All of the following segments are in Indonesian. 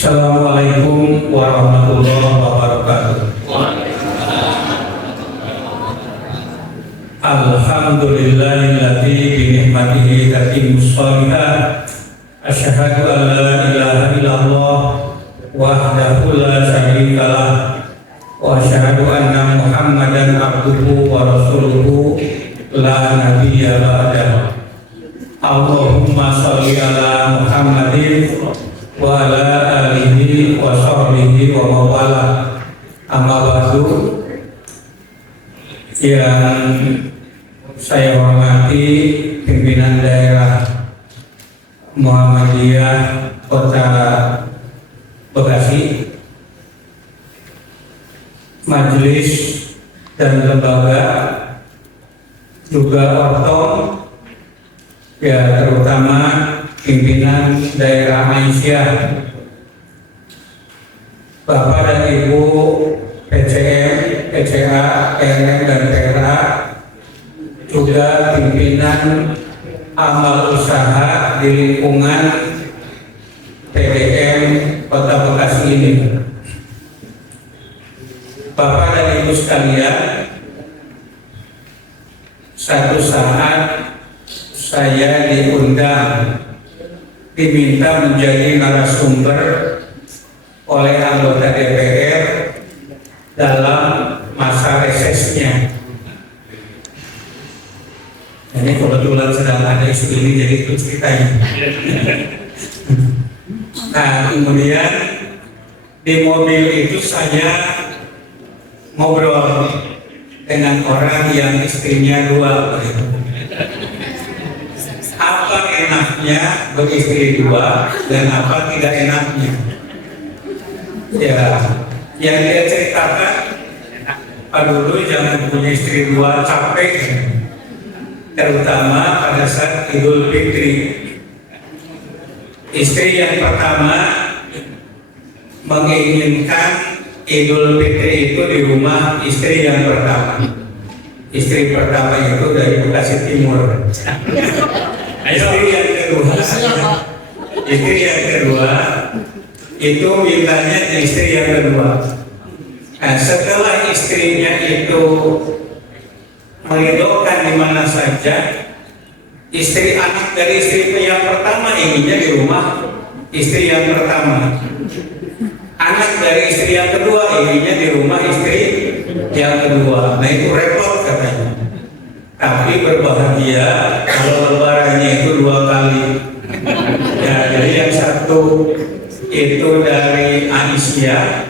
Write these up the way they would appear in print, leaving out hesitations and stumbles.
Assalamualaikum warahmatullahi wabarakatuh. Alhamdulillahilladzi bi ni'matihi tatimmus shalihat. Asyhadu an la ilaha illallah wahdahu la syarika lah wa asyhadu anna Muhammadan abduhu wa rasuluhu la nabiyya ba'dahu. Allahumma shalli ala Muhammadin wa ala alihi wa sahbihi wa mawala. Amma ba'du. Yang saya hormati pimpinan daerah Muhammadiyah Kota Bekasi, majelis dan lembaga, juga ortom, ya terutama pimpinan daerah Aisyah, Bapak dan Ibu PCM, PCA, PNM dan PRA, juga pimpinan amal usaha di lingkungan PDM Kota Bekasi ini. Bapak dan Ibu sekalian, satu saat saya diminta menjadi narasumber oleh anggota DPR dalam masa resesnya. Ini kebetulan sedang ada isu ini, jadi itu ceritanya. Nah, kemudian di mobil itu saya ngobrol dengan orang yang istrinya dua. Apa enaknya beristri dua dan apa tidak enaknya? Ya, yang dia ceritakan, Pak dulu jangan punya istri dua, capek, terutama pada saat Idul Fitri. Istri yang pertama menginginkan Idul Fitri itu di rumah istri yang pertama. Istri pertama itu dari Bekasi Timur. Istri yang kedua itu mintanya istri yang kedua. Nah, setelah istrinya itu meridhokan di mana saja, istri anak dari istri yang pertama inginnya di rumah istri yang pertama. Anak dari istri yang kedua inginnya di rumah istri yang kedua. Nah, itu repot katanya. Tapi berbahagia kalau lebarannya itu 2 kali. Ya, jadi yang satu itu dari Aisyah,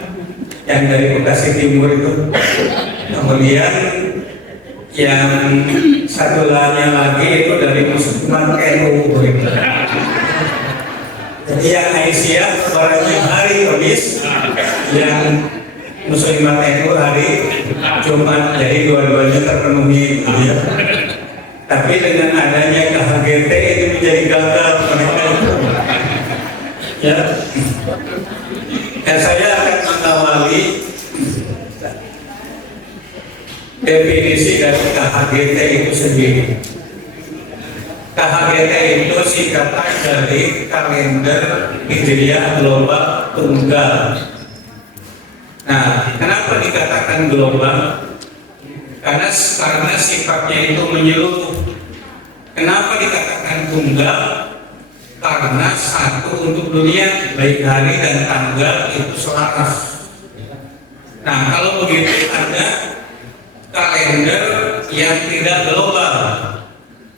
yang dari Bekasi Timur itu. Kemudian yang satu lagi itu dari Muslimat NU. Jadi yang Aisyah lebarannya hari Kamis, yang Muslimat NU hari Jumat, jadi dua-duanya terpenuhi, ya. Tapi dengan adanya KHGT itu menjadi gagal mereka itu. Ya. Dan saya akan mengawali definisi dari KHGT itu sendiri. KHGT itu singkatan dari kalender Hijriah Global Tunggal. Nah, kenapa dikatakan global? Karena sifatnya itu menyeluruh. Kenapa dikatakan tunggal? Karena satu untuk dunia, baik hari dan tanggal itu selaras. Nah, kalau begitu ada kalender yang tidak global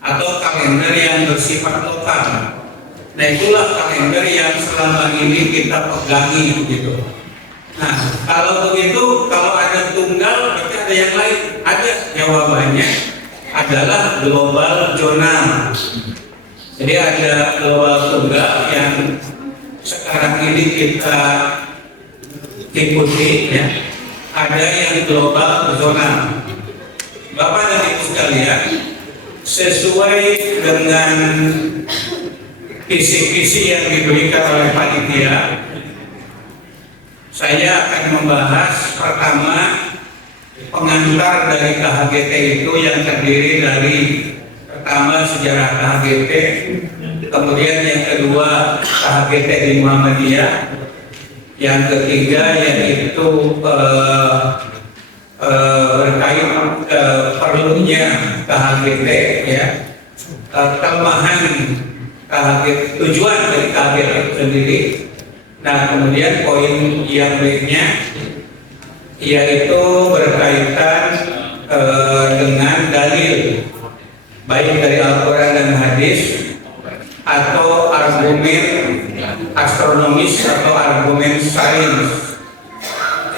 atau kalender yang bersifat lokal. Nah, itulah kalender yang selama ini kita pegangi gitu. Nah, kalau begitu, kalau ada tunggal berarti ada yang lain. Ada, jawabannya adalah global zona. Jadi ada global tunggal yang sekarang ini kita ikuti, ya. Ada yang global zona. Bapak dan Ibu sekalian, sesuai dengan kisi-kisi yang diberikan oleh panitia, saya akan membahas pertama pengantar dari KHGT itu yang terdiri dari pertama sejarah KHGT, kemudian yang kedua KHGT di Muhammadiyah, Yang ketiga yaitu berkait perlunya KHGT, ya, kelemahan KHGT, tujuan dari KHGT itu sendiri. Nah, kemudian poin yang berikutnya yaitu berkaitan dengan dalil baik dari Al-Quran dan hadis atau argumen astronomis atau argumen sains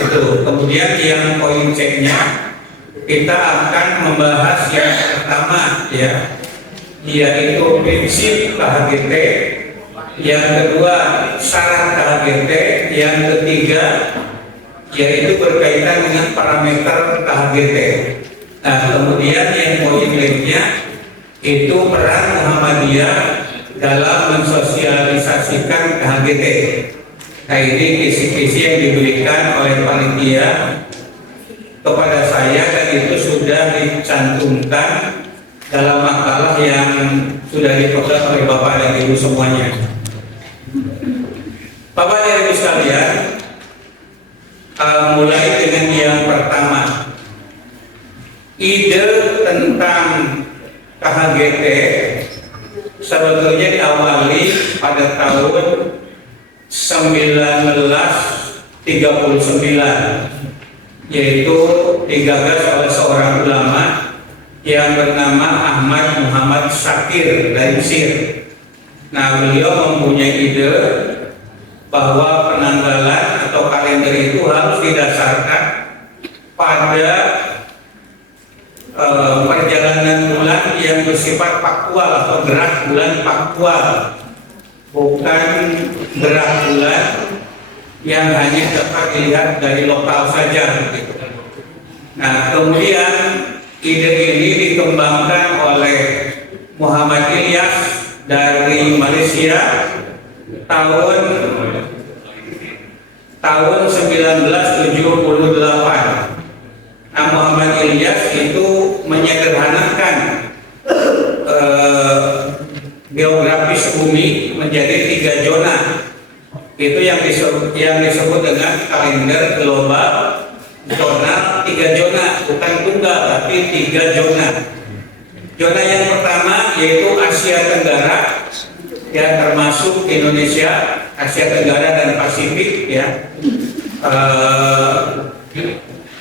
itu. Kemudian yang poin C-nya kita akan membahas yang pertama, ya, yaitu prinsip KHGT, yang kedua syarat KHGT, yang ketiga yaitu berkaitan dengan parameter KHGT. Nah, kemudian yang poin lainnya itu peran Muhammadiyah dalam mensosialisasikan KHGT. Nah, ini kisi-kisi yang diberikan oleh panitia kepada saya dan itu sudah dicantumkan dalam makalah yang sudah dipegang oleh Bapak dan Ibu semuanya. Bapak dan Ibu sekalian, mulai dengan yang pertama, ide tentang KHGT sebetulnya diawali pada tahun 1939, yaitu digagas oleh seorang ulama yang bernama Ahmad Muhammad Shakir dari Mesir. Nah, beliau mempunyai ide bahwa penanggalan atau kalender itu harus didasarkan pada perjalanan bulan yang bersifat faktual atau gerak bulan faktual, bukan gerak bulan yang hanya dapat dilihat dari lokal saja. Nah, kemudian ide ini dikembangkan oleh Muhammad Ilyas dari Malaysia tahun 1978. Nah, Muhammad Ilyas itu menyederhanakan geografis bumi menjadi 3 zona. Itu yang disebut dengan kalender global zona, 3 zona, bukan tunggal tapi 3 zona. Zona yang pertama yaitu Asia Tenggara, ya, termasuk Indonesia, Asia Tenggara dan Pasifik, ya,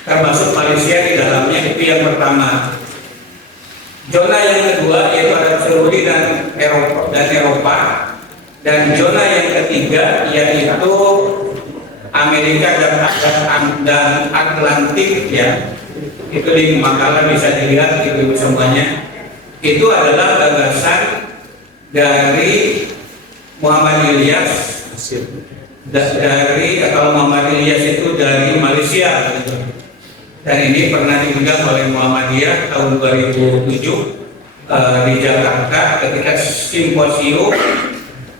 termasuk Malaysia di dalamnya, itu yang pertama. Zona yang kedua yaitu Arab Saudi dan Eropa, dan zona yang ketiga yaitu Amerika dan Atlantik, ya. Itu di makalah bisa dilihat itu semuanya. Itu adalah gagasan dari Muhammad Ilyas, atau Muhammad Ilyas itu dari Malaysia, dan ini pernah diundang oleh Muhammadiyah tahun 2007 di Jakarta ketika simposium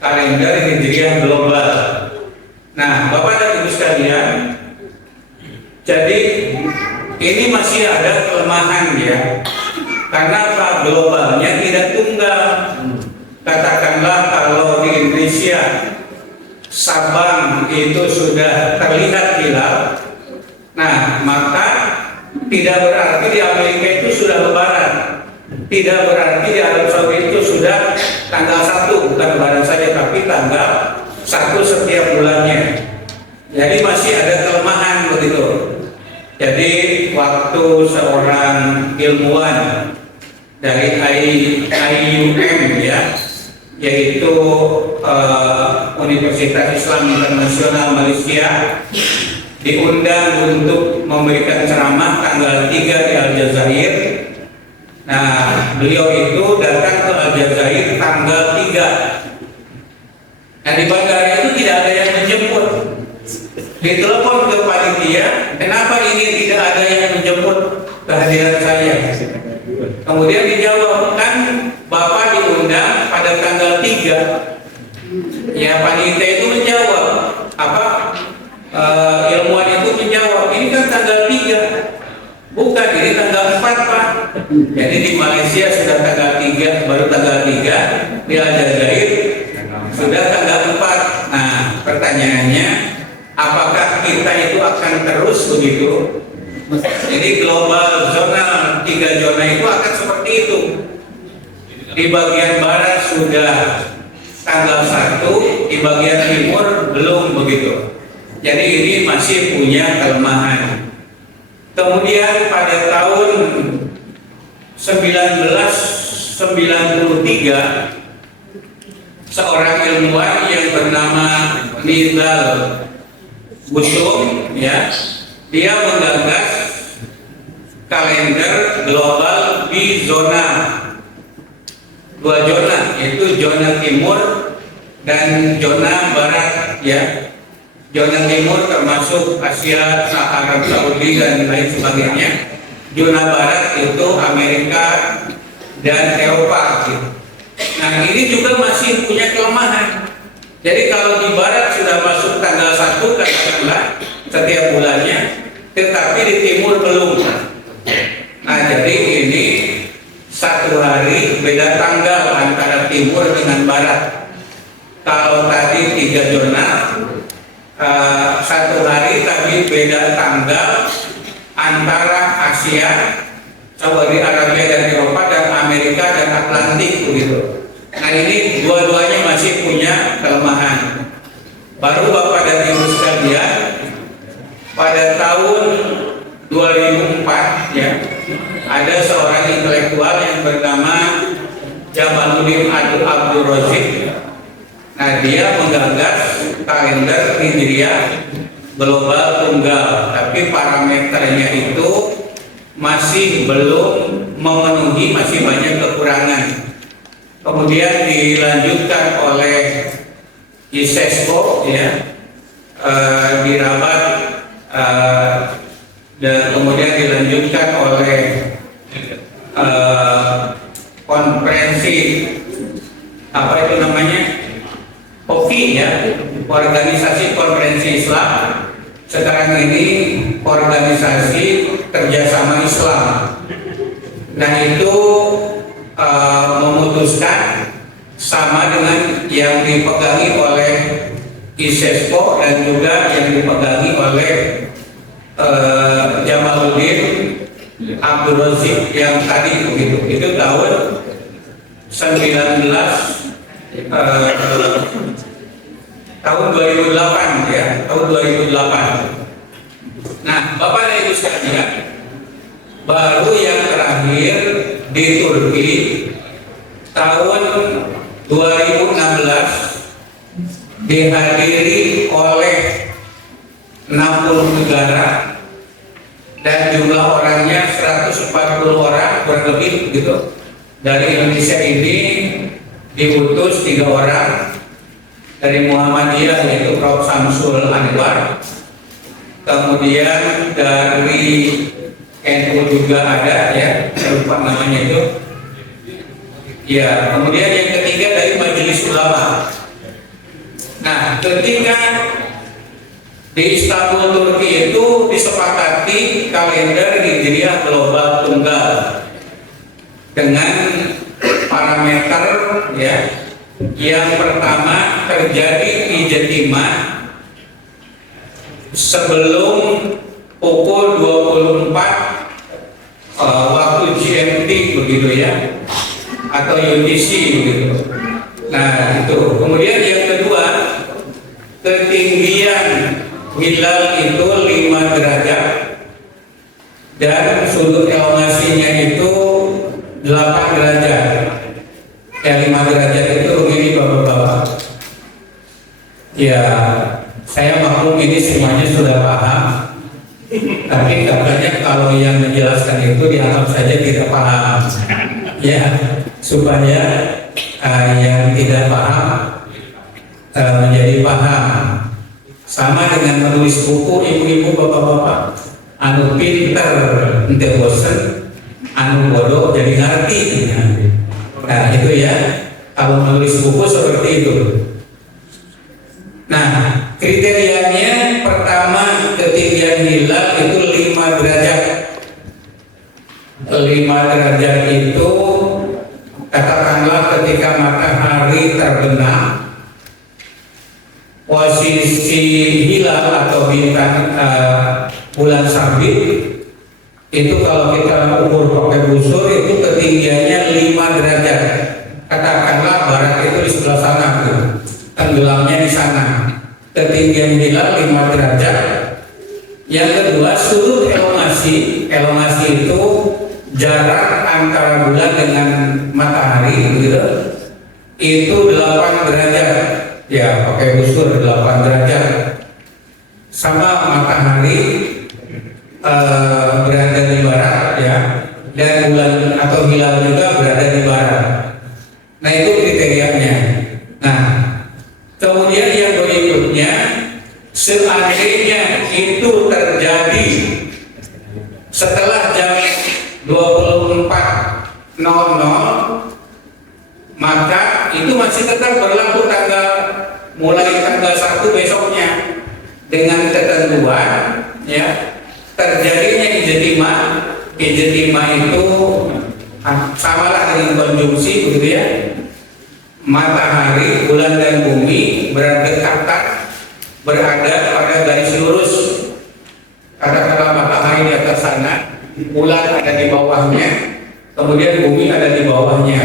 kalender Hijriah global. Nah, Bapak dan Ibu sekalian, jadi ini masih ada kelemahan, ya, karena Pak globalnya tidak tunggal. Katakanlah kalau di Indonesia Sabang itu sudah terlihat hilal, nah maka tidak berarti di Amerika itu sudah lebaran, tidak berarti di Arab Saudi itu sudah tanggal 1, bukan lebaran saja tapi tanggal 1 setiap bulannya. Jadi masih ada kelemahan begitu. Jadi waktu seorang ilmuwan dari IUM, ya, yaitu Universitas Islam Internasional Malaysia, diundang untuk memberikan ceramah tanggal 3 di Aljazair. Nah, beliau itu datang ke Aljazair tanggal 3. Nah, di bandara itu tidak ada yang menjemput. Ditelepon ke panitia, kenapa ini tidak ada yang menjemput kehadiran saya? Kemudian dijawab, kan Bapak diundang pada tanggal 3. Ya, panitia itu menjawab, ilmuwan itu menjawab, ini kan tanggal 3. Bukan, ini tanggal 4, Pak. Jadi di Malaysia sudah tanggal 3, baru tanggal 3, di Aljazair sudah tanggal 4. Nah, pertanyaannya, Apakah kita itu akan terus begitu? Jadi global zona, 3 zona itu akan seperti itu. Di bagian barat sudah tanggal 1, di bagian timur belum begitu. Jadi ini masih punya kelemahan. Kemudian pada tahun 1993 seorang ilmuwan yang bernama Nizal Busum, ya, dia menggagas kalender global di zona, 2 zona, yaitu zona timur dan zona barat, ya. Zona timur termasuk Asia, Arab Saudi dan lain sebagainya. Zona barat itu Amerika dan Eropa, gitu. Nah, ini juga masih punya kelemahan. Jadi kalau di barat sudah masuk tanggal 1 katakanlah setiap bulannya, tetapi di timur belum. Nah, jadi ini 1 hari beda tanggal antara timur dengan barat. Kalau tadi 3 zona, 1 hari tapi beda tanggal antara Asia, Saudi Arabia dan Eropa dan Amerika dan Atlantik begitu. Nah, ini dua-duanya masih punya kelemahan. Baru Bapak dan Ibu sekalian, pada tahun 2004 ya, ada seorang intelektual yang bernama Jamaluddin Abdul Razak. Nah, dia menggagas kalender Hijriah global tunggal, tapi parameternya itu masih belum memenuhi, masih banyak kekurangan. Kemudian dilanjutkan oleh ISESCO, ya, dirabat, dan kemudian dilanjutkan oleh konferensi apa itu namanya, OKI, ya, Organisasi Konferensi Islam. Sekarang ini Organisasi Kerjasama Islam. Nah, itu memutuskan sama dengan yang dipegangi oleh ISESCO dan juga yang dipegangi oleh Jamaluddin Abdul Razak yang tadi begitu. Itu tahun 2008, ya, tahun 2008. Nah, Bapak dan Ibu sekalian, baru yang terakhir di Turki tahun 2016 dihadiri oleh 60 negara dan jumlah orangnya 140 orang kurang lebih gitu. Dari Indonesia ini diutus 3 orang, dari Muhammadiyah yaitu Prof. Samsul Anwar, kemudian dari NU juga ada, ya, saya lupa namanya itu, ya, kemudian yang ketiga dari Majelis Ulama. Nah, ketika di Istanbul Turki itu disepakati kalender Hijriah global tunggal dengan parameter, ya, yang pertama terjadi ijtima sebelum pukul 24 waktu GMT begitu, ya, atau UTC begitu. Nah, itu. Kemudian yang kedua, ketinggian hilal itu 5 derajat dan sudut elongasinya itu 8 derajat. Ya, 5 derajat itu begini Bapak-bapak. Ya, saya maklum ini semuanya sudah paham. Tapi katanya kalau yang menjelaskan itu dianggap saja tidak paham, ya, supaya yang tidak paham menjadi paham. Sama dengan menulis buku, ibu-ibu, bapak-bapak, anu pinter ente bosen, anu bodoh jadi ngerti. Nah, itu ya, kalau menulis buku seperti itu. Nah, kriterianya pertama, ketinggian hilal itu 5 derajat. 5 derajat itu katakanlah ketika matahari terbenam, posisi hilal atau bintang bulan sabit itu kalau kita ukur pakai busur itu ketinggiannya 5 derajat. Katakanlah barat itu di sebelah sana tuh, tenggelamnya di sana. Ketinggian hilal 5 derajat. Yang kedua, sudut elongasi. Elongasi itu jarak antara bulan dengan matahari gitu. Itu 8 derajat. Ya, pakai busur 8 derajat. Sama matahari berada di barat ya, dan bulan atau hilal juga berada di barat. Nah, itu kriterianya. Nah, kemudian yang berikutnya, seandainya itu terjadi setelah jam 24.00, maka itu masih tetap berlaku mulai tanggal 1 besoknya, dengan ketentuan ya terjadinya ijtima. Ijtima itu samalah dengan konjungsi begitu ya. Matahari, bulan dan bumi berdekatan, berada pada garis lurus. Katakanlah matahari di atas sana, bulan ada di bawahnya, kemudian bumi ada di bawahnya.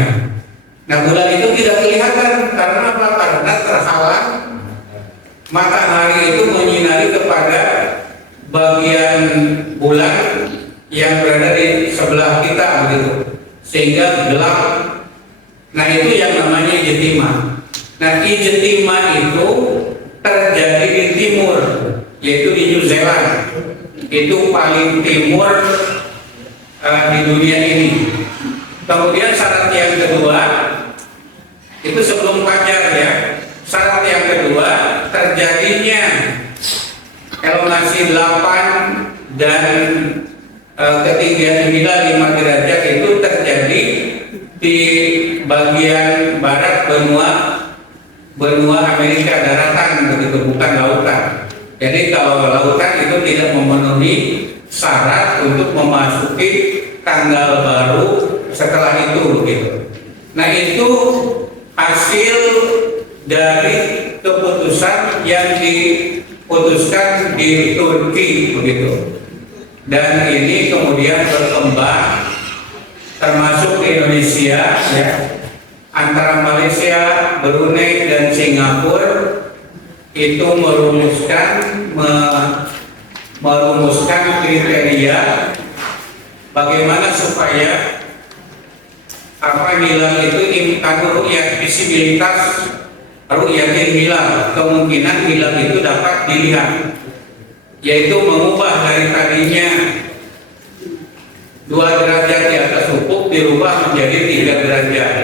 Nah, bulan itu tidak kelihatan karena apa? Karena terhalang. Matahari itu menyinari kepada bagian bulan yang berada di sebelah kita begitu, sehingga gelap. Nah, itu yang namanya ijtima. Nah, ijtima itu terjadi di timur, yaitu di New Zealand. Itu paling timur di dunia ini. Kemudian syarat yang kedua itu sebelum fajar ya. Syarat yang kedua, terjadinya elongasi 8 dan ketinggian hilal 5 derajat itu terjadi di bagian barat benua Amerika daratan begitu, bukan lautan. Jadi kalau lautan itu tidak memenuhi syarat untuk memasuki tanggal baru setelah itu begitu. Nah, itu hasil dari keputusan yang diputuskan di Turki begitu. Dan ini kemudian berkembang termasuk di Indonesia ya, antara Malaysia, Brunei dan Singapura itu merumuskan kriteria bagaimana supaya hilal itu imkan ru'yat, visibilitas ru'yatil hilal, kemungkinan hilal itu dapat dilihat, yaitu mengubah dari tadinya 2 derajat di atas ufuk dirubah menjadi 3 derajat.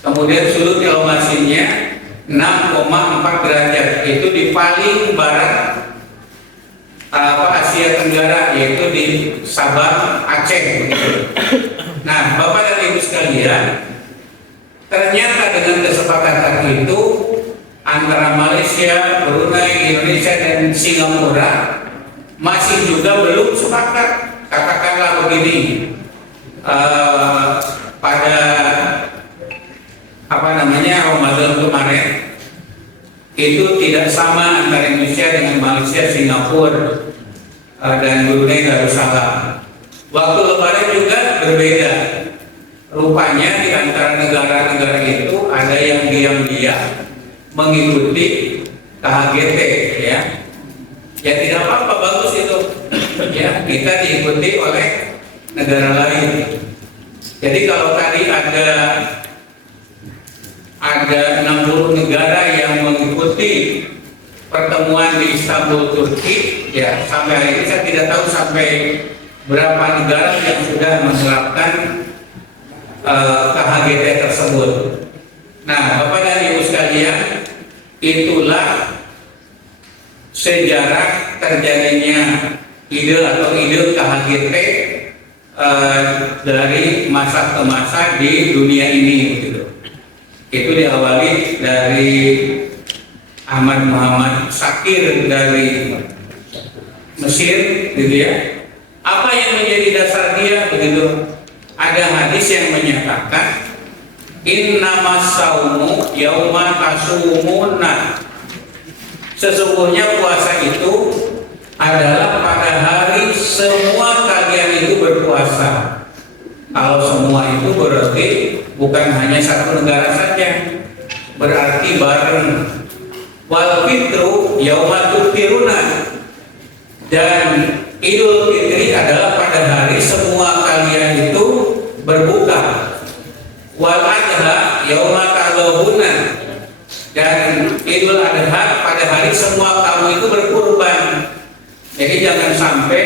Kemudian sudut elongasinya 6,4 derajat, itu di paling barat Asia Tenggara, yaitu di Sabang, Aceh begitu. Nah, Bapak dan Ibu sekalian, ternyata dengan kesepakatan itu antara Malaysia, Brunei, Indonesia dan Singapura masih juga belum sepakat. Katakanlah begini, pada Ramadan kemarin itu tidak sama antara Indonesia dengan Malaysia, Singapura dan Brunei Darussalam. Waktu Lebaran juga berbeda. Rupanya di antara negara-negara itu ada yang diam-diam mengikuti KHGT ya. Ya tidak apa-apa, bagus itu. Ya, kita diikuti oleh negara lain. Jadi kalau tadi ada 60 negara yang mengikuti pertemuan di Istanbul, Turki, ya sampai hari ini saya tidak tahu sampai berapa negara yang sudah menerapkan KHGT tersebut. Nah, Bapak dan Ibu sekalian, itulah sejarah terjadinya ide KHGT dari masa ke masa di dunia ini gitu. Itu diawali dari Ahmad Muhammad Shakir dari Mesir gitu ya. Apa yang menjadi dasar dia begitu? Ada hadis yang menyatakan innamas saumu yauma tasumuna. Sesungguhnya puasa itu adalah pada hari semua kalian itu berpuasa. Kalau semua itu berarti bukan hanya satu negara saja, berarti bareng. Wal fitru yauma tuftiruna, dan Idul Fitri adalah pada hari semua kalian itu berbuka. Wal adha yauma tadhuna, dan Idul Adha pada hari semua kamu itu berkurban. Jadi jangan sampai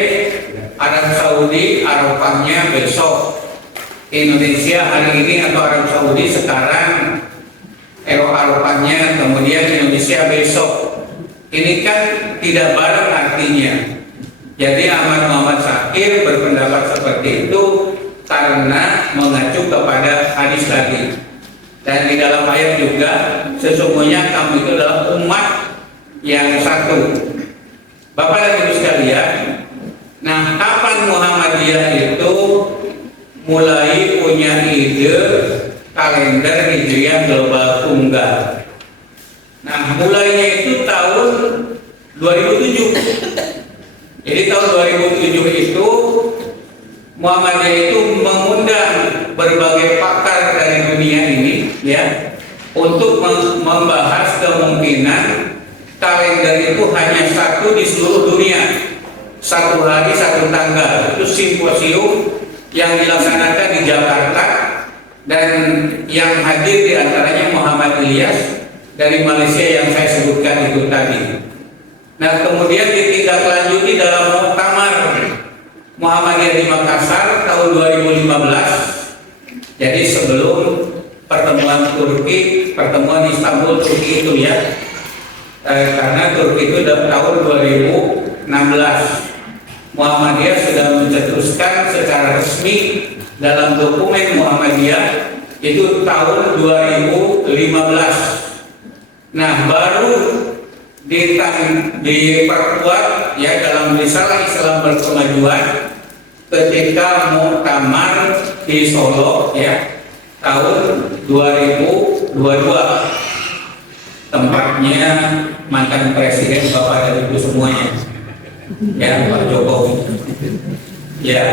Arab Saudi Arafahnya besok, Indonesia hari ini, atau Arab Saudi sekarang Arafahnya, kemudian Indonesia besok. Ini kan tidak bareng artinya. Jadi Ahmad Muhammad Syakir berpendapat seperti itu karena mengacu kepada hadis tadi. Dan di dalam ayat juga, sesungguhnya kamu itu adalah umat yang satu. Bapak dan Ibu sekalian, nah kapan Muhammadiyah itu mulai punya ide kalender Hijriah global tunggal? Nah mulainya itu tahun 2007. Jadi tahun 2007 itu Muhammadiyah itu mengundang berbagai pakar dari dunia ini, ya, untuk membahas kemungkinan kalender itu hanya satu di seluruh dunia, satu hari satu tanggal. Itu simposium yang dilaksanakan di Jakarta, dan yang hadir diantaranya Muhammad Ilyas dari Malaysia yang saya sebutkan itu tadi. Nah kemudian ditindaklanjuti dalam muktamar Muhammadiyah di Makassar tahun 2015. Jadi sebelum pertemuan Turki, pertemuan Istanbul Turki itu, ya, karena Turki itu tahun 2016. Muhammadiyah sudah mencetuskan secara resmi dalam dokumen Muhammadiyah itu tahun 2015. Nah baru diperkuat, ya, dalam risalah Islam Berkemajuan ketika muktamar di Solo, ya, tahun 2022. Tempatnya mantan presiden Bapak dan Ibu semuanya, ya, Pak Jokowi, ya.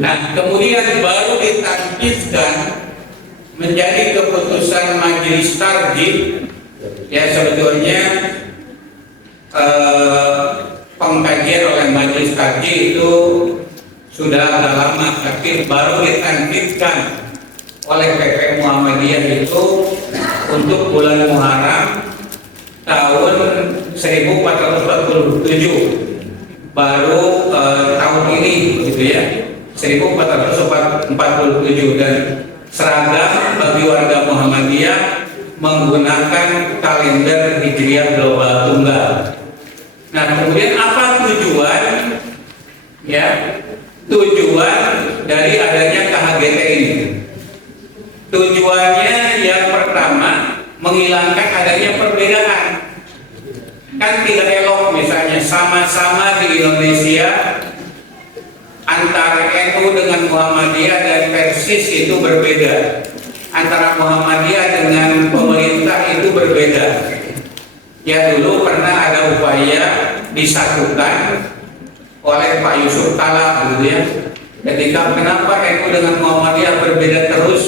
Nah kemudian baru ditanfizkan menjadi keputusan Majelis Tarjih. Ya sebetulnya pengkajian oleh Majelis Tarjih itu sudah agak lama, tapi baru ditanfizkan oleh PP Muhammadiyah itu untuk bulan Muharram tahun 1447, baru tahun ini, begitu ya, 1447, dan seragam bagi warga Muhammadiyah menggunakan kalender Hijriah global tunggal. Nah kemudian apa tujuan, ya, tujuan dari adanya KHGT ini? Tujuannya yang pertama menghilangkan adanya perbedaan. Kan tidak elok misalnya sama-sama di Indonesia antara NU dengan Muhammadiyah dan persis itu berbeda, antara Muhammadiyah dengan pemerintah itu berbeda. Ya dulu pernah ada upaya disatukan oleh Pak Yusuf Kala, gitu ya. Ketika kenapa NU dengan Muhammadiyah berbeda terus?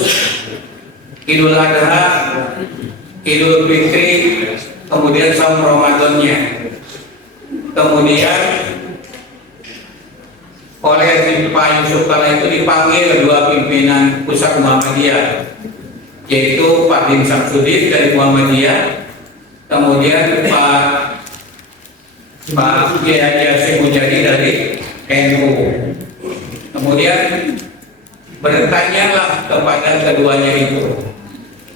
Idul Adha, Idul Fitri, kemudian saum Ramadannya. Kemudian oleh Pak Yusuf Kala itu dipanggil dua pimpinan pusat Muhammadiyah, yaitu Pak Din Samsudin dari Muhammadiyah, kemudian Pak Kiai Haji Hasyim Mujadi dari NU. Kemudian bertanyalah kepada keduanya itu.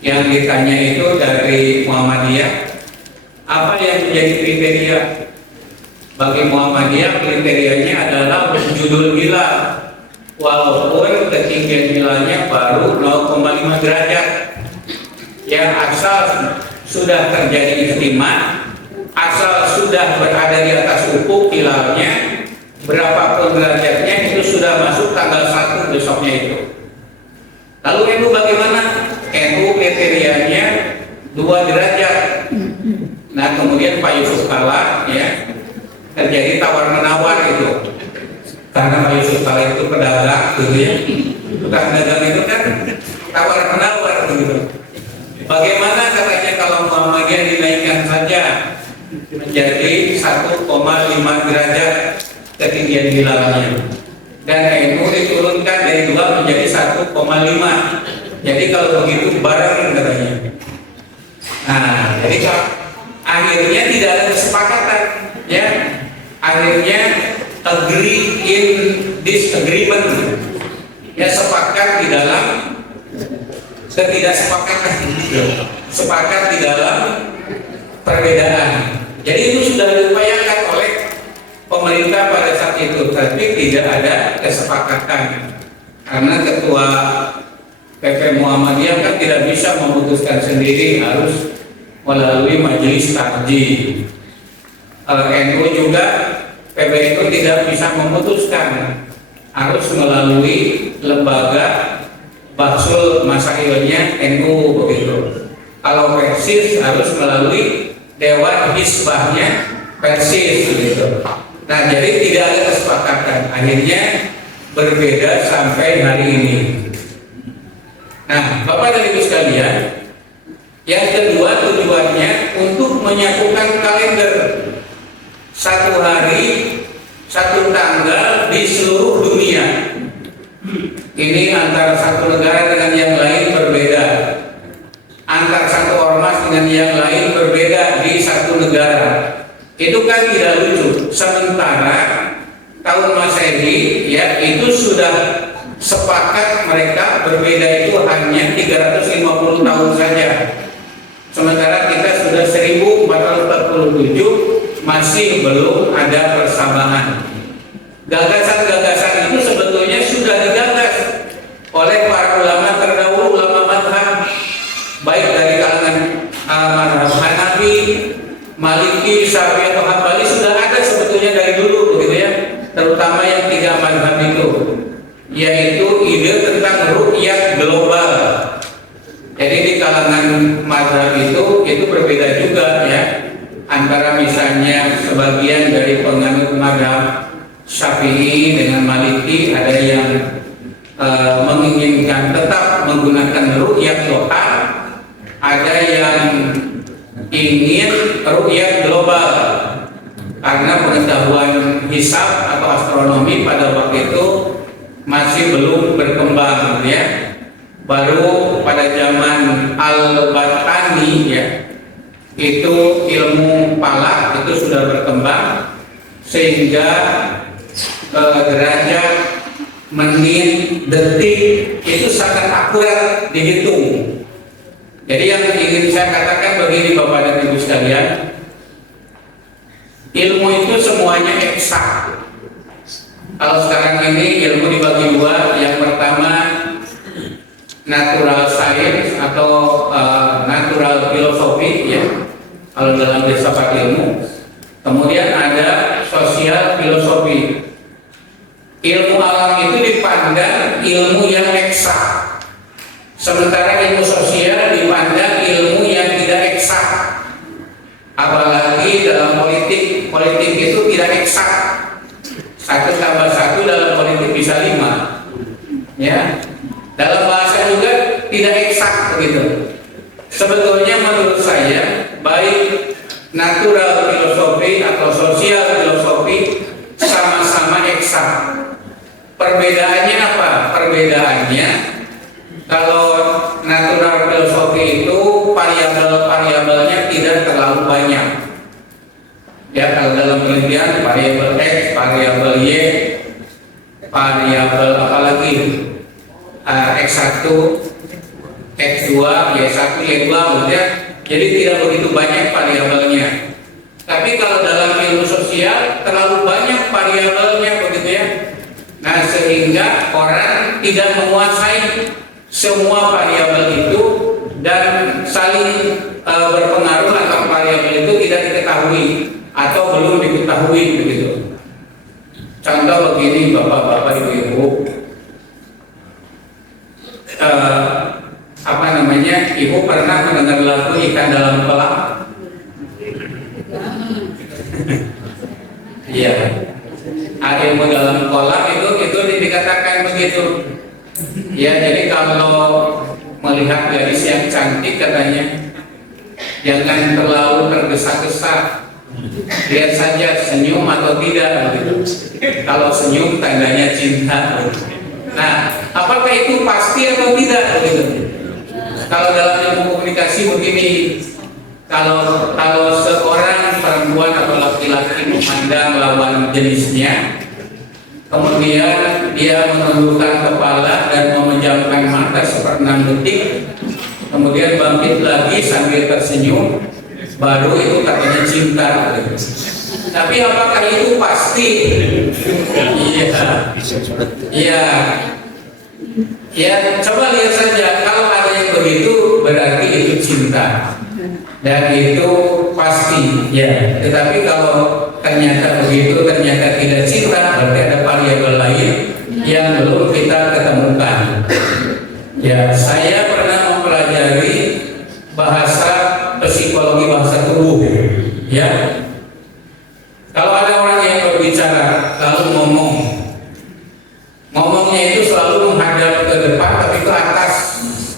Yang ditanya itu dari Muhammadiyah, apa yang menjadi kriteria? Bagi Muhammadiyah kriterianya adalah berjudul hilal, walaupun ketinggian hilalnya baru 0,5 derajat. Yang asal sudah terjadi ijtima, asal sudah berada di atas ufuk hilalnya, berapapun derajatnya itu sudah masuk tanggal 1 besoknya itu. Lalu NU bagaimana? NU kriterianya 2 derajat. Nah kemudian Pak Yusuf Kalla ya terjadi tawar menawar itu, karena Pak Yusuf Kalla itu pedagang gitu ya. Tukang dagang itu kan tawar menawar gitu. Bagaimana katanya kalau Muhammadiyah dinaikkan saja menjadi 1,5 derajat ketinggian hilalnya, dan NU diturunkan dari 2 menjadi 1,5. Jadi kalau begitu bareng katanya. Nah, jadi akhirnya tidak ada kesepakatan, ya. Akhirnya agree in disagreement, ya, sepakat di dalam ketidaksepakatan, sepakat di dalam perbedaan. Jadi itu sudah diupayakan oleh pemerintah pada saat itu, tapi tidak ada kesepakatan karena ketua PP Muhammadiyah kan tidak bisa memutuskan sendiri, harus melalui majelis takjih. NU juga PBNU tidak bisa memutuskan, harus melalui lembaga Bahsul Masailnya NU begitu. Kalau Persis harus melalui Dewan Hisbahnya Persis begitu. Nah jadi tidak ada kesepakatan, akhirnya berbeda sampai hari ini. Nah Bapak dan Ibu sekalian, yang kedua tujuannya untuk menyatukan kalender, satu hari, satu tanggal di seluruh dunia. Ini antara satu negara dengan yang lain berbeda, antar satu ormas dengan yang lain berbeda di satu negara. Itu kan tidak lucu. Sementara tahun Masehi ya itu sudah sepakat mereka berbeda itu hanya 350 tahun saja. Sementara kita sudah 1447 masih belum ada persamaan. Gagasan-gagasan itu sebetulnya sudah digagas oleh para ulama terdahulu, ulama madhab, baik dari kalangan madhab Hanafi, Maliki, Syafi'i atau Hambali, sudah ada sebetulnya dari dulu begitu ya, terutama yang 3 madhab itu, yaitu ide tentang ru'yat global. Jadi di kalangan madhab itu berbeda juga ya, antara misalnya sebagian dari penganut madhab Syafi'i dengan Maliki, ada yang menginginkan tetap menggunakan ru'yat lokal, ada yang ingin ru'yat global karena pengetahuan hisab atau astronomi pada waktu itu masih belum berkembang ya. Baru pada zaman Al-Battani ya, itu ilmu falak itu sudah berkembang sehingga derajat, menit, detik itu sangat akurat dihitung. Jadi yang ingin saya katakan begini Bapak dan Ibu sekalian, ilmu itu semuanya eksak. Kalau sekarang ini ilmu dibagi 2, yang pertama natural science atau natural philosophy ya, kalau dalam filsafat ilmu. Kemudian ada sosial filosofi. Ilmu alam itu dipandang ilmu yang eksak, sementara ilmu sosial dipandang ilmu yang tidak eksak. Apalagi dalam politik itu tidak eksak. 1 tambah 1 dalam politik bisa 5 ya. Dalam bahasa juga tidak eksak begitu. Sebetulnya menurut saya baik natural filosofi atau sosial filosofi sama-sama eksak. Perbedaannya apa? Perbedaannya kalau natural filosofi itu variabel-variabelnya tidak terlalu banyak. Ya, kalau dalam penelitian variabel X, variabel Y, variabel apalagi X1, X2, Y1, Y2 ya. Jadi tidak begitu banyak variabelnya. Tapi kalau dalam ilmu sosial terlalu banyak variabelnya begitu ya. Nah, sehingga orang tidak menguasai semua variabel itu dan saling berpengaruh antara variabel itu tidak diketahui atau belum diketahui begitu. Contoh begini Bapak-bapak, Ibu-ibu, Ibu pernah mendengar lagu Ikan Dalam Kolam? dalam kolam itu dikatakan begitu. Ya, jadi kalau melihat gadis yang cantik katanya jangan terlalu tergesa-gesa. Lihat saja senyum atau tidak gitu. Kalau senyum tandanya cinta. Nah, apakah itu pasti atau tidak gitu? Kalau dalam ilmu komunikasi begini, kalau seorang perempuan atau laki-laki memandang lawan jenisnya, kemudian dia menundukkan kepala dan memejamkan mata seperti 6 detik, kemudian bangkit lagi sambil tersenyum, baru itu katanya cinta. Tapi apakah itu pasti? Iya. Ya, coba lihat saja. Kalau ada yang begitu, berarti itu cinta dan itu pasti. Ya. Tetapi kalau ternyata begitu, ternyata tidak cinta, berarti ada variabel lain yang belum kita ketemukan. Ya, saya pernah mempelajari psikologi bahasa tubuh. Ya. Kalau ada orang yang berbicara lalu ngomongnya itu selalu menghadap ke depan, tapi ke atas,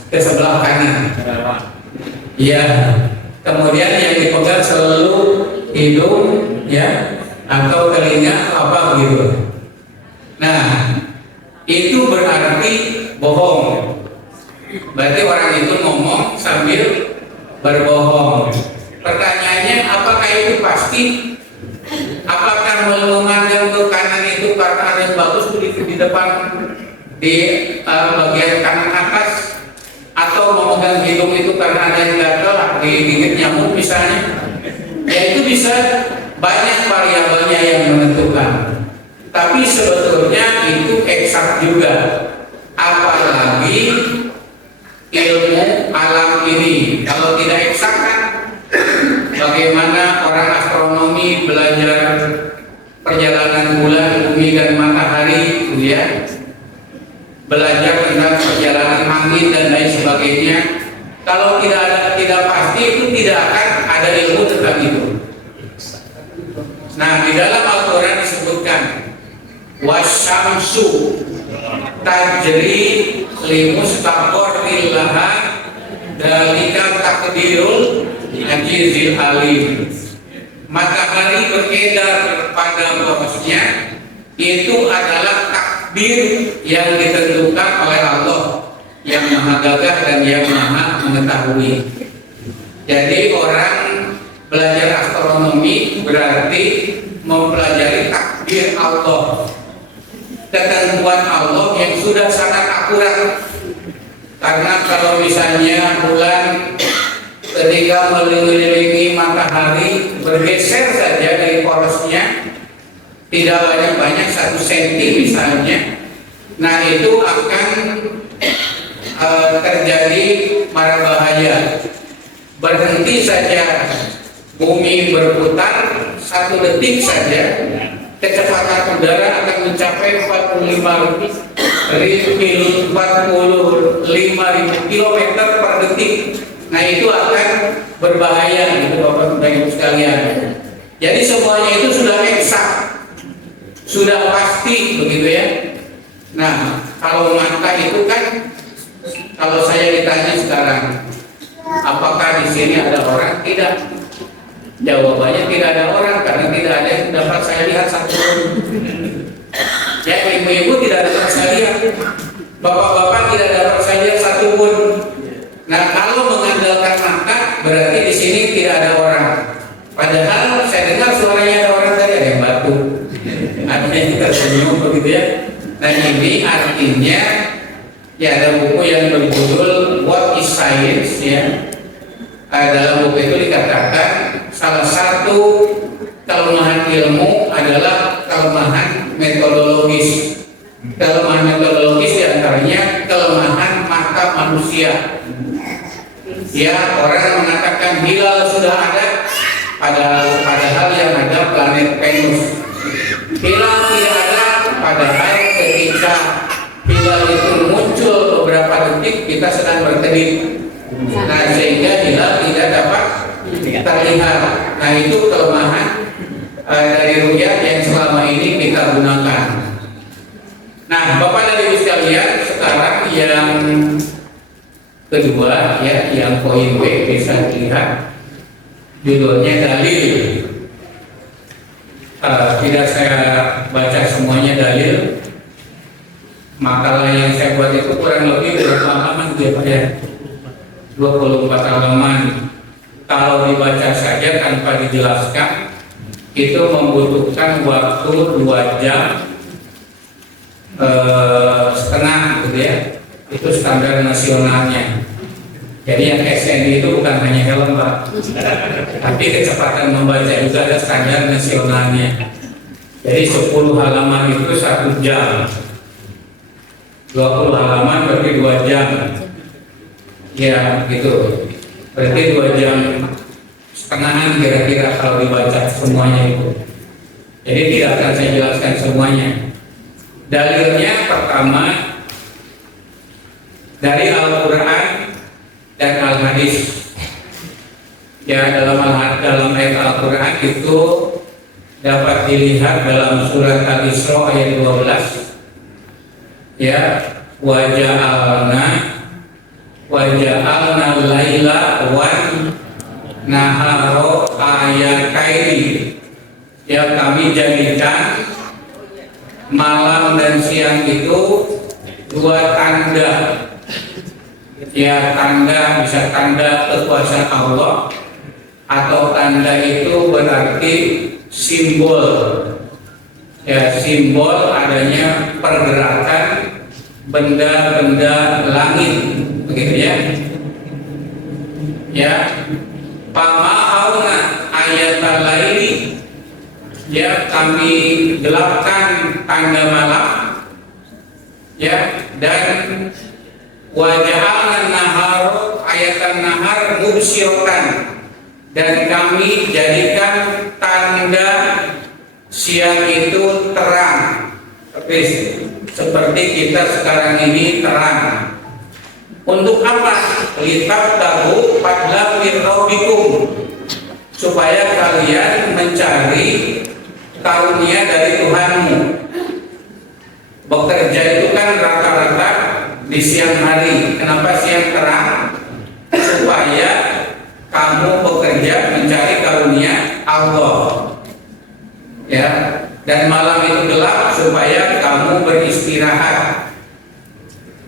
ke sebelah kanan. Ya. Kemudian yang dipegang selalu hidung, ya, atau telinga apa gitu. Nah, itu berarti bohong. Berarti orang itu ngomong sambil berbohong. Pertanyaannya, apakah itu pasti? Apakah memandang ke kanan itu karena ada yang bagus di depan di bagian kanan atas, atau memegang hidung itu karena ada yang gatal digigit nyamuk misalnya? Ya, itu bisa banyak variabelnya yang menentukan. Tapi sebetulnya itu eksak juga. Apalagi ilmu alam ini, kalau tidak eksak kan, bagaimana orang astronomi belajar perjalanan bulan, bumi dan matahari, gitu ya, belajar tentang perjalanan angin dan lain sebagainya. Kalau tidak pasti, itu tidak akan ada ilmu tentang itu. Nah, di dalam Al-Quran disebutkan wasyamsu tajri limustaqarrin laha dzalika taqdirul azizil alim. Matahari beredar pada porosnya, itu adalah takdir yang ditentukan oleh Allah yang maha gagah dan yang maha mengetahui. Jadi orang belajar astronomi berarti mempelajari takdir Allah, ketentuan Allah yang sudah sangat akurat. Karena kalau misalnya bulan ketika mengelilingi matahari bergeser saja dari porosnya, tidak banyak 1 senti misalnya, nah itu akan terjadi mara bahaya. Berhenti saja bumi berputar 1 detik saja, kecepatan udara akan mencapai 45.000 km per detik. Nah, itu akan berbahaya gitu Bapak Ibu sekalian. Jadi semuanya itu sudah eksak, sudah pasti begitu ya. Nah, kalau mata itu kan, kalau saya ditanya sekarang, apakah di sini ada orang? Tidak. Jawabannya tidak ada orang, karena tidak ada yang dapat saya lihat satupun. Ya, ibu-ibu tidak dapat saya lihat, bapak-bapak tidak dapat saya lihat satupun. Nah, kalau mengandalkan mata, berarti di sini tidak ada orang. Padahal saya dengar suaranya ada orang tadi, ada yang batuk, ada yang tersenyum begitu ya. Nah, ini artinya ya ada buku yang berjudul What is Science ya. Dalam buku itu dikatakan salah satu kelemahan ilmu adalah kelemahan metodologis. Kelemahan metodologis diantaranya kelemahan mata manusia. Ya, orang mengatakan hilal sudah ada, padahal yang ada planet Venus. Hilal tidak ada, padahal ketika hilal itu muncul beberapa detik kita sedang berkedip. Nah, sehingga hilal tidak dapat terlihat. Nah, itu kelemahan dari ru'yah yang selama ini kita gunakan. Nah, Bapak dan Ibu sekalian, sekarang yang kedua ya, yang poin B bisa dilihat judulnya dalil. Tidak saya baca semuanya dalil. Makalah yang saya buat itu kurang lebih berapa halaman dia Pak ya? 24 halaman. Kalau dibaca saja tanpa dijelaskan itu membutuhkan waktu 2 jam setengah gitu ya. Itu standar nasionalnya. Jadi yang SNI itu bukan hanya helm Pak, tapi kecepatan membaca juga ada standar nasionalnya. Jadi 10 halaman itu 1 jam, 20 halaman berarti 2 jam. Ya gitu, berarti 2 jam setengahan kira-kira kalau dibaca semuanya itu. Jadi tidak akan saya jelaskan semuanya. Dalilnya pertama dari Al-Quran dan Al-Hadis. Ya, dalam ayat Al-Quran itu dapat dilihat dalam surat Al-Isra ayat 12. Ya, waja'alna laila wan naharo ayataini. Ya, kami jadikan malam dan siang itu 2 tanda. Ya, tanda bisa tanda kekuasaan Allah, atau tanda itu berarti simbol. Ya, simbol adanya pergerakan benda-benda langit, begitu ya. Ya, pama'auna ayatan laili, ya kami gelapkan tanda malam, ya, dan waja'alna nahar ayatan nahar mubsyiratan, dan kami jadikan tanda siang itu terang, seperti kita sekarang ini terang. Untuk apa? Litabtagu fadlan min rabbikum, supaya kalian mencari karunia dari Tuhanmu. Bekerja itu kan rata-rata di siang hari. Kenapa siang terang? Supaya kamu bekerja mencari karunia Allah. Ya, dan malam itu gelap supaya kamu beristirahat.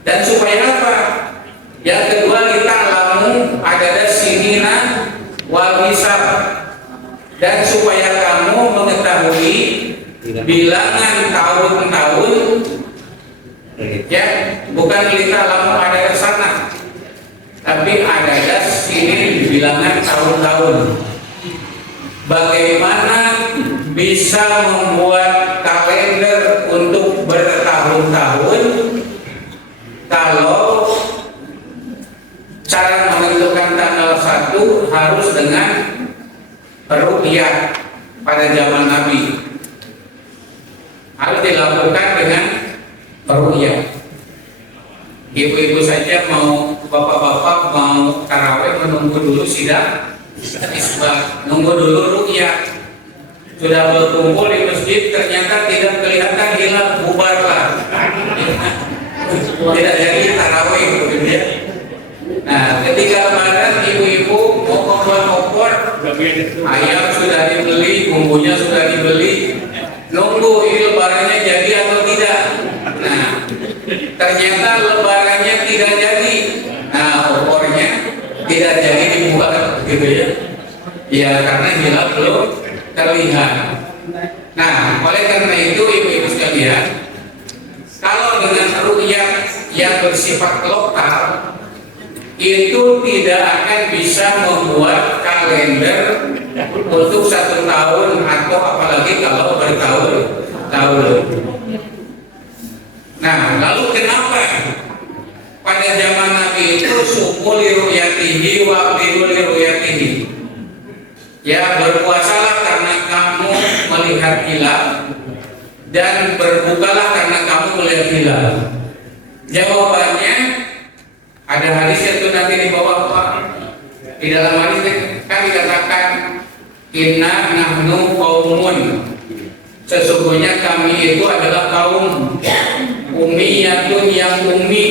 Dan supaya apa? Yang kedua, kita lamu adalah sinina wal hisab, dan supaya kamu mengetahui bilangan tahun-tahun. Ya, bukan kita lamu ada sana, tapi ada sini bilangan tahun-tahun. Bagaimana bisa membuat kalender untuk bertahun-tahun kalau cara menentukan tanggal 1 harus dengan ruqyah pada zaman Nabi, harus dilakukan dengan ruqyah. Ibu-ibu saja mau, bapak-bapak mau tarawih menunggu dulu sidang isbat, nunggu dulu ruqyah. Sudah berkumpul di masjid, ternyata tidak kelihatan hilal, bubarlah. Tidak jadi tarawih, begitu ya. Nah, ketika Ramadan ibu-ibu mau membuat opor, ayam sudah dibeli, bumbunya sudah dibeli, nunggu ini lebarannya jadi atau tidak. Nah, ternyata lebarannya tidak jadi. Nah, opornya tidak jadi dibuat, gitu ya. Ya, karena hilal belum terlihat. Nah, oleh karena itu ibu-ibu sekalian, kalau dengan ruqyah yang bersifat lokal itu tidak akan bisa membuat kalender untuk 1 tahun, atau apalagi kalau bertahun-tahun. Nah, lalu kenapa pada zaman Nabi itu sumu liruyatihi wa liruyatihi? Ya, berpuasalah karena kamu melihat hilal, dan berbukalah karena kamu melihat hilal. Jawabannya ada hadis itu nanti di bawah Pak. Di dalam hadis kan dikatakan inna nahnu qaumun, sesungguhnya kami itu adalah kaum Ummiyatun yang ummi.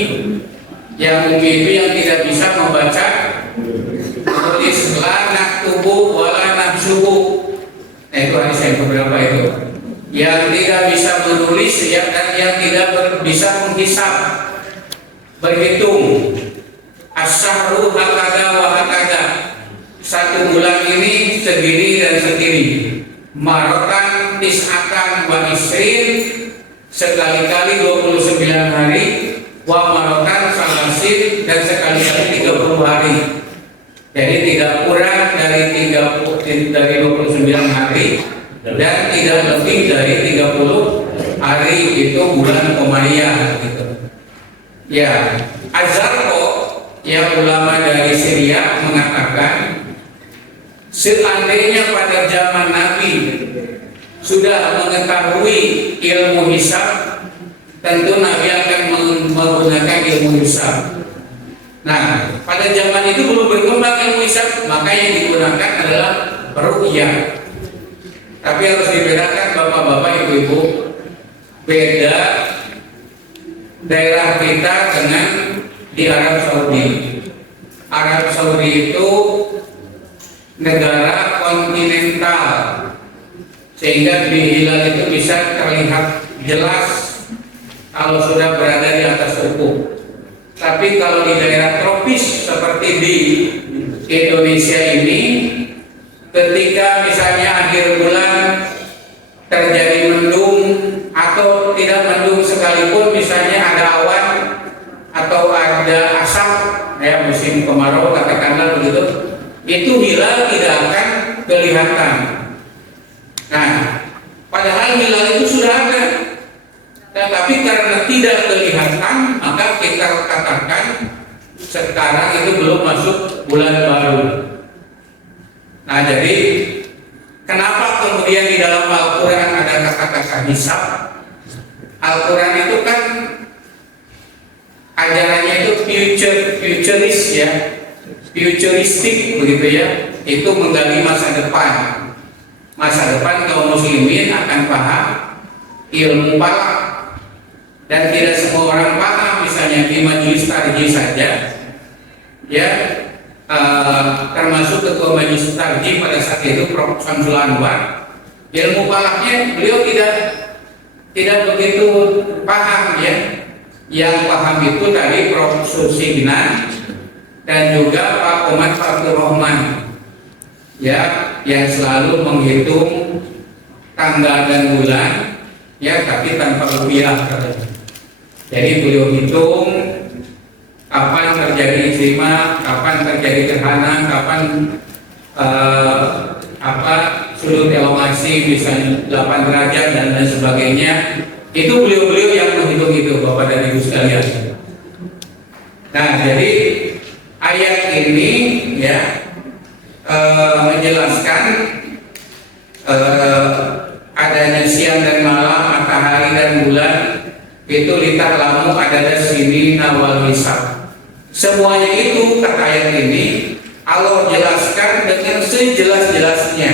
Yang ummi itu yang tidak bisa membaca tulis, la naktubu wala nahsubu. Nah itu hadis yang beberapa itu. Yang tidak bisa menulis ya, dan yang tidak bisa menghisab, berhitung. Asyahru hakada wa hakada. Satu bulan ini segini dan segini. Marotan tis'atan wa isrin, sekali-kali 29 hari. Wa marotan salasin, dan sekali-kali 30 hari. Jadi tidak kurang dari 29 hari dan tidak lebih dari 30 hari. Itu bulan Umayyah gitu. Ya, Azharqo yang ulama dari Syria mengatakan seandainya pada zaman Nabi sudah mengetahui ilmu hisab, tentu Nabi akan menggunakan ilmu hisab. Nah, pada zaman itu belum berkembang ilmu hisab, maka yang digunakan adalah ruqyah. Tapi harus dibedakan bapak-bapak, ibu-ibu, beda daerah kita dengan di Arab Saudi. Arab Saudi itu negara kontinental, sehingga di hilal itu bisa terlihat jelas kalau sudah berada di atas ufuk. Tapi kalau di daerah tropis seperti di Indonesia ini, ketika misalnya akhir bulan terjadi mendung atau tidak mendung sekalipun, misalnya ada awan atau ada asap, ya musim kemarau katakanlah begitu, itu hilal tidak akan kelihatan. Nah, padahal hilal itu sudah ada. Tetapi karena tidak kelihatan, maka kita katakan sekarang itu belum masuk bulan baru. Nah, jadi kenapa kemudian di dalam Al-Quran ada kata-kata hisab? Al-Quran itu kan ajarannya itu futuris ya, futuristik begitu ya. Itu menggali masa depan. Masa depan kaum muslimin akan paham ilmu falak. Dan tidak semua orang paham, misalnya di majelis tarjih saja, ya, termasuk ketua majelis tarjih pada saat itu Prof. Syamsul Anwar, ilmu falaknya beliau tidak begitu paham ya. Yang paham itu tadi Prof. Susignan dan juga Pak Omar Fatur Rahman, ya, yang selalu menghitung tanggal dan bulan, ya, tapi tanpa rupiah. Jadi beliau hitung kapan terjadi ijtima, kapan terjadi gerhana, kapan sudut elongasi misalnya 8 derajat dan lain sebagainya. Itu beliau-beliau yang menghitung itu, Bapak dan Ibu sekalian. Nah, jadi ayat ini ya menjelaskan adanya siang dan malam, matahari dan bulan, itu lita'lamu adada sinina wal hisab. Semuanya itu kata ayat ini Allah jelaskan dengan sejelas-jelasnya.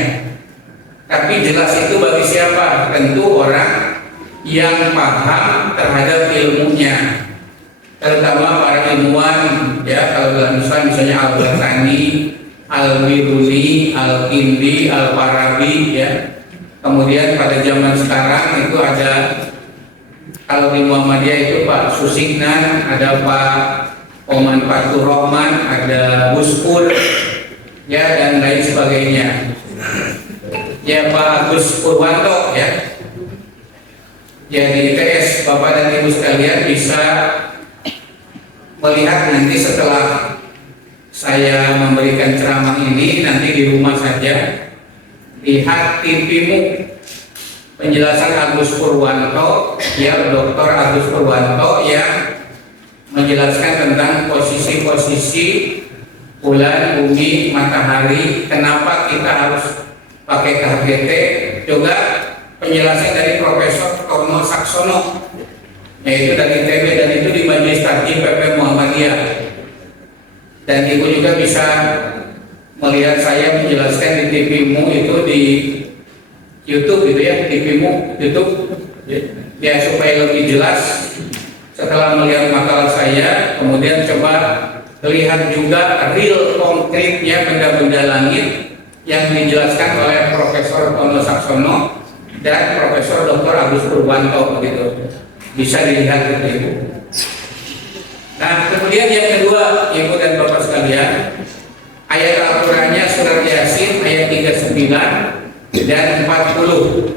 Tapi jelas itu bagi siapa? Tentu orang yang paham terhadap ilmunya, terutama para ilmuwan ya. Kalau dalam Islam misalnya Al-Ghazali, Al-Biruni, Al-Kindi, Al-Farabi ya. Kemudian pada zaman sekarang itu ada, kalau di Muhammadiyah itu Pak Susignan, ada Pak Oman Fatur Rahman, ada Buskur, ya, dan lain sebagainya. Ya, Pak Agus Purwanto ya. Jadi ITS, Bapak dan Ibu sekalian bisa melihat nanti setelah saya memberikan ceramah ini, nanti di rumah saja lihat TV-mu penjelasan Agus Purwanto, ya, Dr. Agus Purwanto yang menjelaskan tentang posisi-posisi bulan, bumi, matahari, kenapa kita harus pakai KGT, juga penjelasan dari Profesor Tono Saksono, yaitu dari ITB, dan itu di Majelis Tarjih PP Muhammadiyah. Dan Ibu juga bisa melihat saya menjelaskan di TV-mu itu di YouTube gitu ya, TV-mu YouTube ya, supaya lebih jelas Setelah melihat makalah saya, kemudian coba lihat juga real konkretnya benda-benda langit yang dijelaskan oleh Profesor Tono Saksono dan Profesor Dr. Agus Purwanto begitu. Bisa dilihat gitu Ibu. Nah, kemudian yang kedua, Ibu dan Bapak sekalian, ayat Al-Qur'annya surat Yasin ayat 39 dan 40.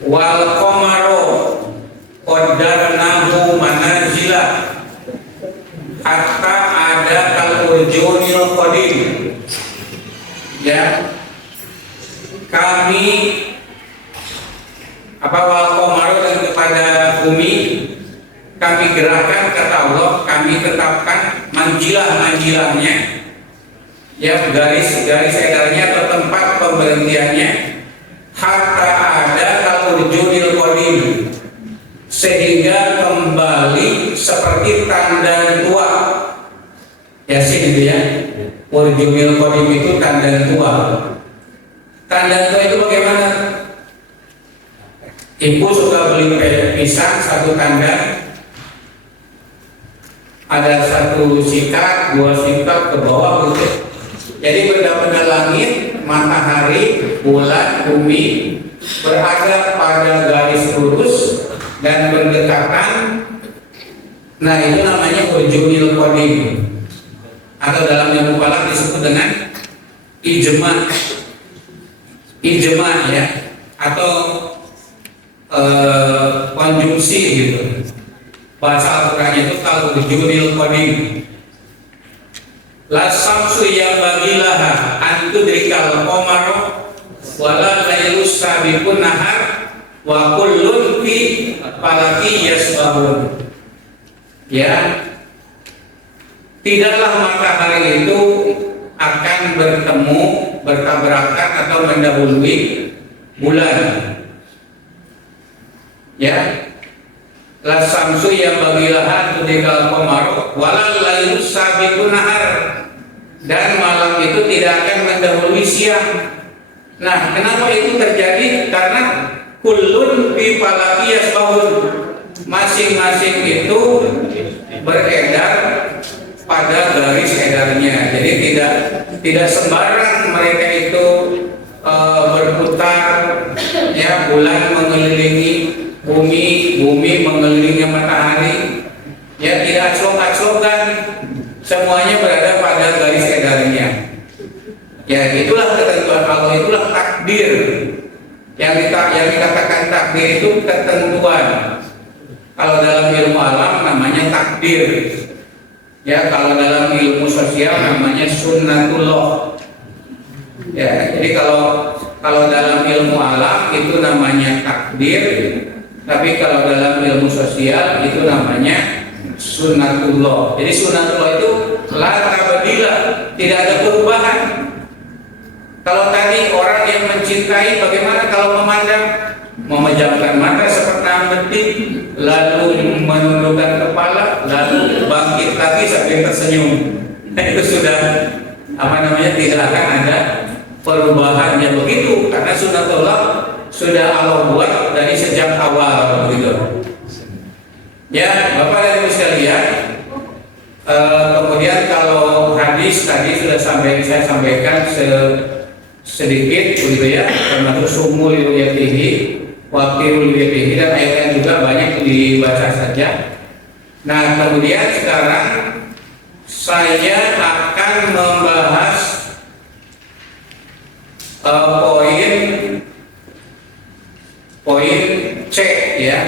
Wal qamaro qaddarnahu manazila hatta ada kal urjunil qadim. Ya, kami wal qamaro dan kepada bumi kami gerakkan, kata Allah, kami tetapkan manjilah-manjilahnya, ya, garis-garis edarnya atau tempat pemberhentiannya, hatta ada kalurjunil qadim, sehingga kembali seperti tanda tua. Yasin itu ya, urjunil qadim itu tanda tua. Tanda tua itu bagaimana? Ibu suka beli pisang satu tanda, ada satu sikat, dua sikat ke bawah gitu. Jadi benda-benda langit, matahari, bulan, bumi berada pada garis lurus dan berdekatan. Nah, itu namanya urjunil qadim, atau dalam ilmu falak disebut dengan ijma ya, atau konjungsi gitu. Bahasa Al-Qur'annya itu kalau urjunil qadim. La samsu yang bagilaha antudrikal qamaro wala lailu sabiqun nahar wa kullun fi falaki yasbahun. Ya, tidaklah matahari itu akan bertemu, bertabrakan atau mendahului bulan. Ya, la samsu yang bagilaha antudrikal qamaro wala lailu sabiqun nahar, dan malam itu tidak akan mendahului siang. Nah, kenapa itu terjadi? Karena kullun fi falaki yasbahun, masing-masing itu beredar pada garis edarnya. Jadi tidak sembarang mereka itu berputar, ya, bulan mengelilingi bumi, bumi mengelilingi matahari, ya, tidak aclok-aclokan. Semuanya berada pada garis edarnya. Ya, itulah ketentuan Allah, itulah takdir. Yang dikatakan takdir itu ketentuan. Kalau dalam ilmu alam namanya takdir. Ya, kalau dalam ilmu sosial namanya sunnatullah. Ya, jadi kalau dalam ilmu alam itu namanya takdir, tapi kalau dalam ilmu sosial itu namanya sunnatullah. Jadi sunnatullah itu la tabdila, tidak ada perubahan. Kalau tadi orang yang mencintai, bagaimana kalau memandang? Memejamkan mata seperti detik, lalu menundukkan kepala, lalu bangkit lagi sambil tersenyum. Itu sudah tidak akan ada perubahannya begitu, karena sunnatullah sudah Allah buat dari sejak awal begitu. Ya, Bapak dan Ibu sekalian, kemudian kalau hadis tadi sudah saya sampaikan sedikit begitu ya, termasuk sumul yatihi, waktirul yatihi, dan ayatnya juga banyak dibaca saja. Nah, kemudian sekarang saya akan membahas poin C ya.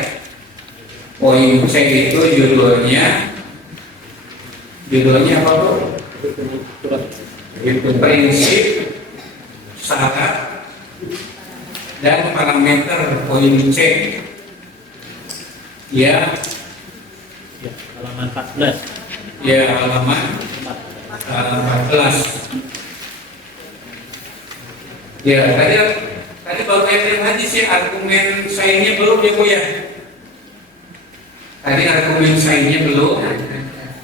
Poin C itu judulnya apa Bu? Itu prinsip, syarat, dan parameter poin C. Ya, halaman 14. Ya, halaman 14. Ya, tadi baru yang hadis ya, argumen sayangnya belum ya Bu ya. Tadi argumen sayangnya belum.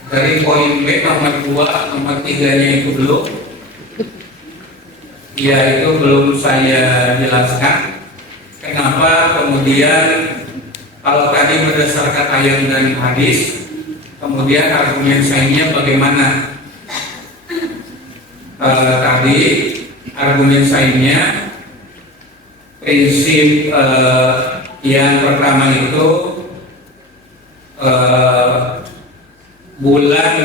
Dari poin B nomor 2, nomor 3-nya itu belum. Ya, itu belum saya jelaskan. Kenapa kemudian Kalau tadi berdasarkan ayat dan hadis, kemudian argumen sainsnya bagaimana? Tadi argumen sainsnya prinsip yang pertama itu bulan